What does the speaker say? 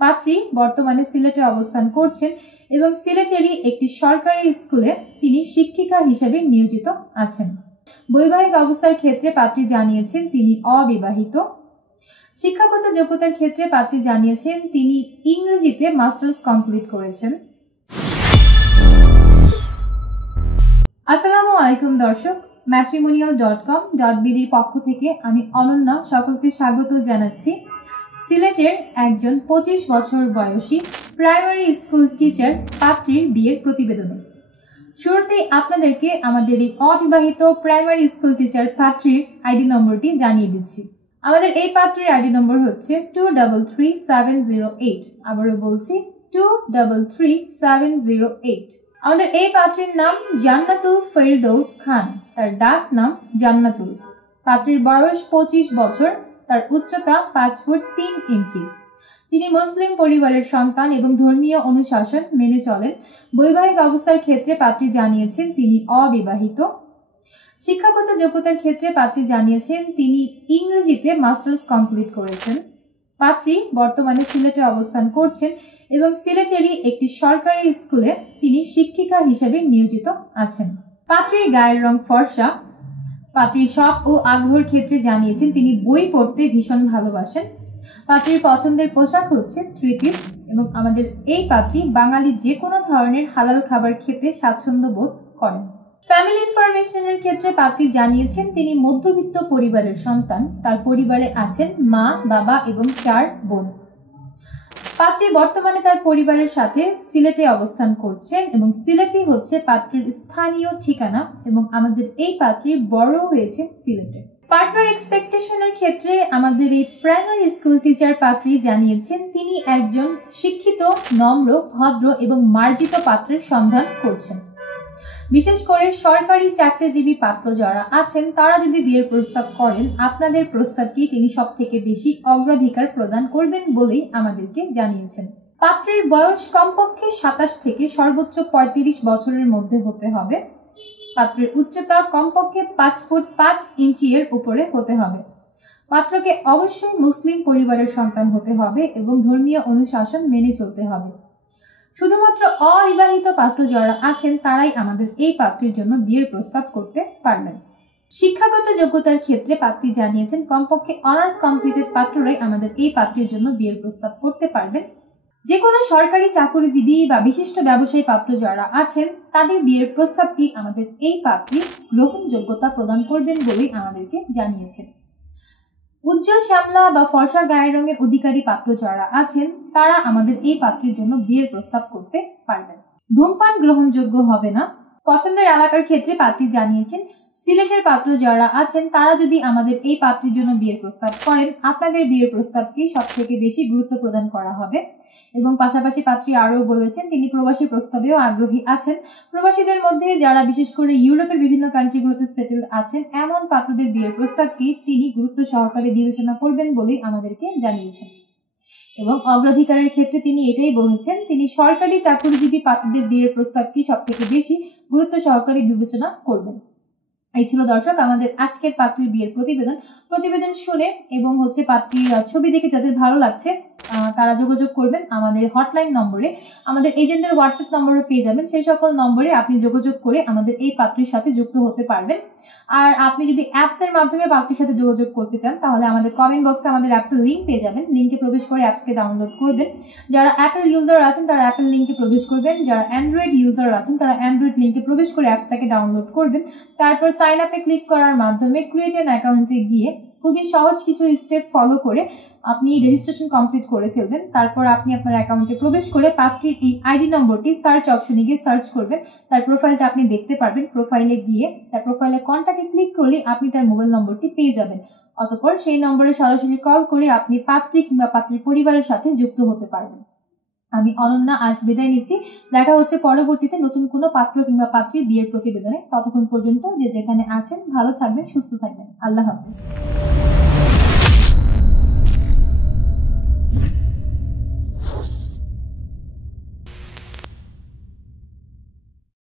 পাত্রী বর্তমানে সিলেটে অবস্থান করছেন এবং সিলেটেরই একটি সরকারি স্কুলে তিনি শিক্ষিকা হিসেবে নিয়োজিত আছেন। বৈবাহিক অবস্থার ক্ষেত্রে পাত্রী জানিয়েছেন তিনি অবিবাহিত। শিক্ষাগত যোগ্যতার ক্ষেত্রে পাত্রী জানিয়েছেন তিনি ইংরেজিতে মাস্টার্স কমপ্লিট করেছেন। আসসালামু আলাইকুম দর্শক, matrimonial.com.bd এর পক্ষ থেকে আমি অনন্যা সকলকে স্বাগত জানাচ্ছি সিলেটের একজন 25 বছর বয়সী প্রাইমারি স্কুল টিচার পাত্রীর বিয়ের প্রতিবেদনে। শুরুতেই আপনাদেরকে আমাদের এই অবিবাহিত প্রাইমারি স্কুল টিচার পাত্রীর আইডি নম্বরটি জানিয়ে দিচ্ছি। আমাদের এই পাত্রীর আইডি নম্বর হচ্ছে 233708। আবারও বলছি 233708। আমাদের এই পাত্রীর নাম জান্নাতুল ফেরদৌস খান, তার ডাক নাম জান্নাতুল। পাত্রীর বয়স 25 বছর, তার উচ্চতা 5 ফুট 3 ইঞ্চি। তিনি মুসলিম পরিবারের সন্তান এবং ধর্মীয় অনুশাসন মেনে চলেন। বৈবাহিক অবস্থার ক্ষেত্রে পাত্রী জানিয়েছেন তিনি অবিবাহিত। শিক্ষাগত যোগ্যতার ক্ষেত্রে পাত্রী জানিয়েছেন তিনি ইংরেজিতে মাস্টার্স কমপ্লিট করেছেন। পাত্রী বর্তমানে সিলেটে অবস্থান করছেন এবং সিলেটেরই একটি সরকারি স্কুলে তিনি শিক্ষিকা হিসেবে নিয়োজিত আছেন। পাত্রীর গায়ের রং ফর্সা। পাত্রীর শখ ও আগ্রহের ক্ষেত্রে জানিয়েছেন তিনি বই পড়তে ভীষণ ভালোবাসেন। পাত্রীর পছন্দের পোশাক হচ্ছে থ্রি পিস এবং আমাদের এই পাত্রী বাঙালি যে কোনো ধরনের হালাল খাবার খেতে স্বাচ্ছন্দ্য বোধ করেন। ফ্যামিলি ইনফরমেশনের ক্ষেত্রে পাত্রী জানিয়েছেন তিনি মধ্যবিত্ত পরিবারের সন্তান। তার পরিবারে আছেন মা, বাবা এবং 4 বোন। পাত্রী বর্তমানে তার পরিবারের সাথে সিলেটে অবস্থান করছেন এবং সিলেটই হচ্ছে পাত্রীর স্থানীয় ঠিকানা এবং আমাদের এই পাত্রী বড় হয়েছে সিলেটে। পার্টনার এক্সপেকটেশনের ক্ষেত্রে আমাদের এই প্রাইমারি স্কুল টিচার পাত্রী জানিয়েছেন তিনি একজন শিক্ষিত, নম্র, ভদ্র এবং মার্জিত পাত্রের সন্ধান করছেন। বিশেষ করে সরকারি চাকরিজীবী পাত্র যারা আছেন তারা যদি বিয়ের প্রস্তাব করেন আপনাদের প্রস্তাবকে তিনি সবথেকে বেশি অগ্রাধিকার প্রদান করবেন বলেই আমাদেরকে জানিয়েছেন। পাত্রের বয়স কমপক্ষে 27 থেকে সর্বোচ্চ 35 বছরের মধ্যে হতে হবে। পাত্রের উচ্চতা কমপক্ষে 5 ফুট 5 ইঞ্চি এর উপরে হতে হবে। পাত্রকে অবশ্যই মুসলিম পরিবারের সন্তান হতে হবে এবং ধর্মীয় অনুশাসন মেনে চলতে হবে। শুধুমাত্র অবিবাহিত পাত্র যারা আছেন তারাই আমাদের এই পাত্রীর জন্য বিয়ের প্রস্তাব করতে পারবেন। শিক্ষাগত যোগ্যতার ক্ষেত্রে পাত্রী জানিয়েছেন কমপক্ষে অনার্স কমপ্লিটেড পাত্ররাই আমাদের এই পাত্রীর জন্য বিয়ের প্রস্তাব করতে পারবেন। যে কোনো সরকারি চাকরিজীবী বা বিশিষ্ট ব্যবসায়ী পাত্র যারা আছেন তাদের বিয়ের প্রস্তাবটি আমাদের এই পাত্রী গ্রহণযোগ্যতা প্রদান করবেন বলেই আমাদেরকে জানিয়েছেন। উজ্জ্বল শ্যামলা বা ফর্সা গায়ের রঙের অধিকারী পাত্র যারা আছেন তারা আমাদের এই পাত্রীর জন্য বিয়ের প্রস্তাব করতে পারবেন। ধূমপান গ্রহণযোগ্য হবে না। পছন্দের এলাকার ক্ষেত্রে পাত্রী জানিয়েছেন সিলেটের পাত্র যারা আছেন তারা যদি আমাদের এই পাত্রীর জন্য বিয়ের প্রস্তাব করেন আপনাদের বিয়ের প্রস্তাবকেই সব থেকে বেশি গুরুত্ব প্রদান করা হবে। এবং পাশাপাশি পাত্রী আরও বলেছেন তিনি প্রবাসী প্রস্তাবেও আগ্রহী আছেন। প্রবাসীদের মধ্যে যারা বিশেষ করে ইউরোপের বিভিন্ন কান্ট্রিগুলোতে সেটেল আছেন এমন পাত্রদের বিয়ের প্রস্তাবকে তিনি গুরুত্ব সহকারে বিবেচনা করবেন বলেই আমাদেরকে জানিয়েছেন। এবং অগ্রাধিকারের ক্ষেত্রে তিনি এটাই বলেছেন তিনি সরকারি চাকরিজীবী পাত্রদের বিয়ের প্রস্তাবকে সব থেকে বেশি গুরুত্ব সহকারে বিবেচনা করবেন। এই ছিল দর্শক আমাদের আজকের পাত্রীর বিয়ের প্রতিবেদন শুনে এবং পাত্রীর ছবি দেখে যাদের ভালো লাগছে তারা যোগাযোগ করবেন আমাদের হটলাইন নম্বরে। আমাদের এজেন্টদের হোয়াটসঅ্যাপ নম্বরও পেয়ে যাবেন। সেই সকল নম্বরে আপনি যোগাযোগ করে আমাদের এই পাত্রীর সাথে যুক্ত হতে পারবেন। আর আপনি যদি অ্যাপসের মাধ্যমে পাত্রীর সাথে যোগাযোগ করতে চান তাহলে আমাদের কমেন্ট বক্সে আমাদের অ্যাপসের লিঙ্ক পেয়ে যাবেন। লিঙ্কে প্রবেশ করে অ্যাপসকে ডাউনলোড করবেন। যারা অ্যাপেল ইউজার আছেন তারা অ্যাপেল লিঙ্কে প্রবেশ করবেন। যারা অ্যান্ড্রয়েড ইউজার আছেন তারা অ্যান্ড্রয়েড লিঙ্কে প্রবেশ করে অ্যাপসটাকে ডাউনলোড করবেন। তারপর সাইন আপে ক্লিক করার মাধ্যমে ক্রিয়েট অ্যান অ্যাকাউন্টে গিয়ে খুবই সহজ কিছু স্টেপ ফলো করে আপনি রেজিস্ট্রেশন কমপ্লিট করে ফেলবেন। তারপর আপনি আপনার অ্যাকাউন্টে প্রবেশ করে পাত্রীর এই আইডি নম্বরটি সার্চ অপশনে গিয়ে সার্চ করবেন। তার প্রোফাইলটা আপনি দেখতে পারবেন। প্রোফাইলে গিয়ে তার প্রোফাইলে কন্ট্যাক্টে ক্লিক করলে আপনি তার মোবাইল নম্বরটি পেয়ে যাবেন। অতঃপর সেই নম্বরে সরাসরি কল করে আপনি পাত্রী কিংবা পাত্রীর পরিবারের সাথে যুক্ত হতে পারবেন। আমি অনন্যা আজ বিদায় নিচ্ছি। দেখা হচ্ছে পরবর্তীতে নতুন কোনো পাত্র কিংবা পাত্রীর বিয়ের প্রতিবেদনে। ততক্ষণ পর্যন্ত যে যেখানে আছেন ভালো থাকবেন, সুস্থ থাকবেন। আল্লাহ হাফেজ।